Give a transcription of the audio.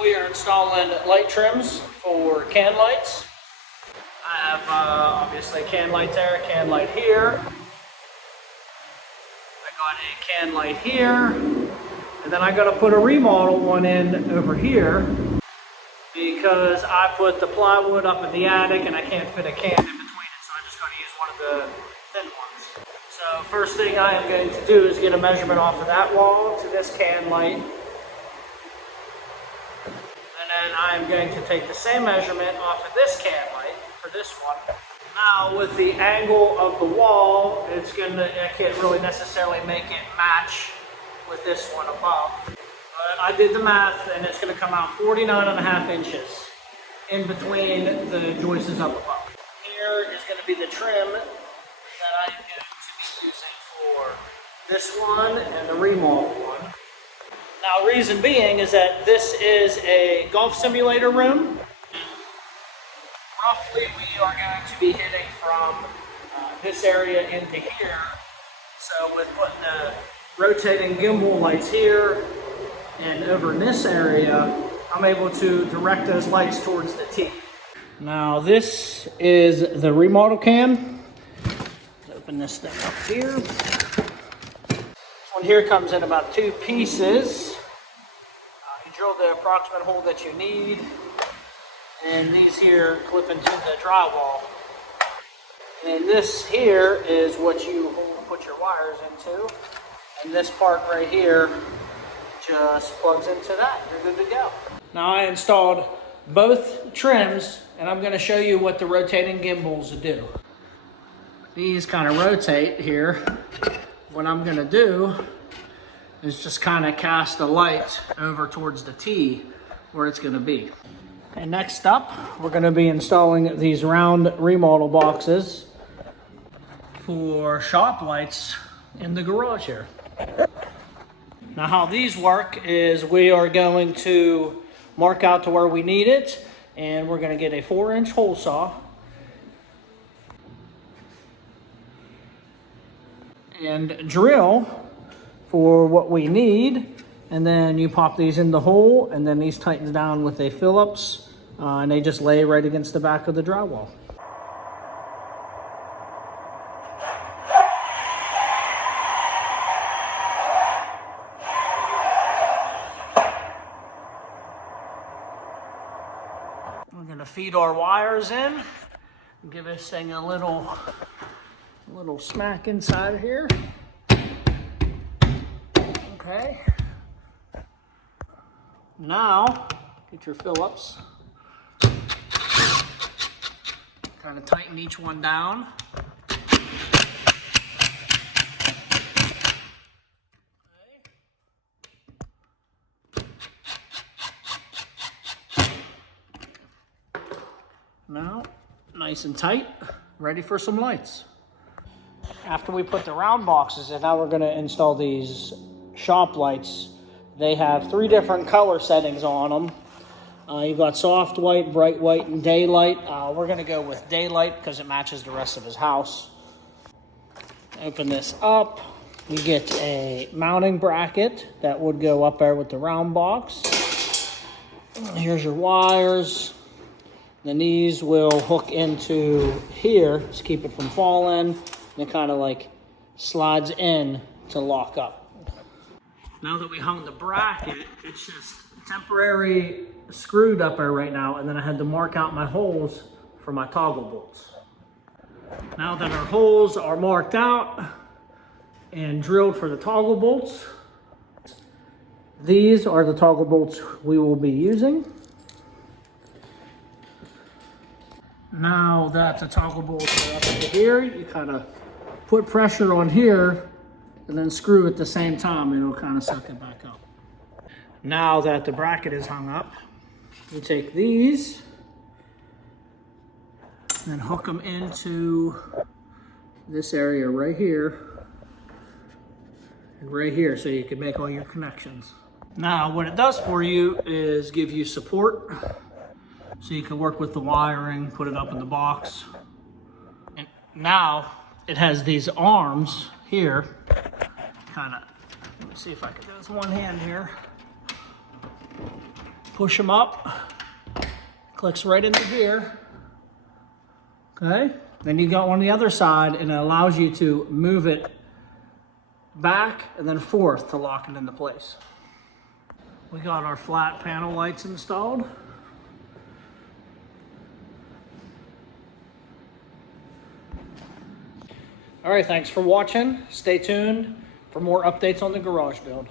We are installing light trims for can lights. I have obviously can light there, can light here. I got a can light here, and then I got to put a remodel one in over here because I put the plywood up in the attic and I can't fit a can in between it, so I just got to use one of the thin ones. So first thing I am going to do is get a measurement off of that wall to this can light. And I'm going to take the same measurement off of this can light for this one. Now with the angle of the wall, I can't really necessarily make it match with this one above. But I did the math and it's going to come out 49.5 inches in between the joists up above. Here is going to be the trim that I'm going to be using for this one and the remodel one. Now, reason being is that this is a golf simulator room. Roughly, we are going to be hitting from this area into here. So with putting the rotating gimbal lights here and over in this area, I'm able to direct those lights towards the tee. Now, this is the remodel can. Let's open this thing up here. Here comes in about 2 pieces. You drill the approximate hole that you need, and these here clip into the drywall. And this here is what you put your wires into, and this part right here just plugs into that. You're good to go. Now I installed both trims, and I'm going to show you what the rotating gimbals do. These kind of rotate here. What I'm gonna do is just kind of cast the light over towards the tee where it's gonna be. And next up, we're gonna be installing these round remodel boxes for shop lights in the garage here. Now how these work is we are going to mark out to where we need it, and we're gonna get a 4-inch hole saw and drill for what we need, and then you pop these in the hole, and then these tightens down with a Phillips, and they just lay right against the back of the drywall. We're gonna feed our wires in, give this thing a little smack inside of here. Okay. Now, get your Phillips. Kind of tighten each one down. Now, nice and tight, ready for some lights. After we put the round boxes in, now we're going to install these shop lights. They have 3 different color settings on them. You've got soft white, bright white, and daylight. We're going to go with daylight because it matches the rest of his house. Open this up. You get a mounting bracket that would go up there with the round box. Here's your wires. Then these will hook into here to keep it from falling. And it kind of like slides in to lock up. Now that we hung the bracket, it's just temporary screwed up there right now, and then I had to mark out my holes for my toggle bolts. Now that our holes are marked out and drilled for the toggle bolts, these are the toggle bolts we will be using. Now that the toggle bolts are up into here, you kind of put pressure on here and then screw at the same time, and it'll kind of suck it back up. Now that the bracket is hung up, you take these and hook them into this area right here and right here so you can make all your connections. Now what it does for you is give you support so you can work with the wiring, put it up in the box. And now it has these arms here, let me see if I can do this one hand here. push them up, clicks right into gear. Okay, then you got one on the other side and it allows you to move it back and then forth to lock it into place. We got our flat panel lights installed. All right, thanks for watching. Stay tuned for more updates on the garage build.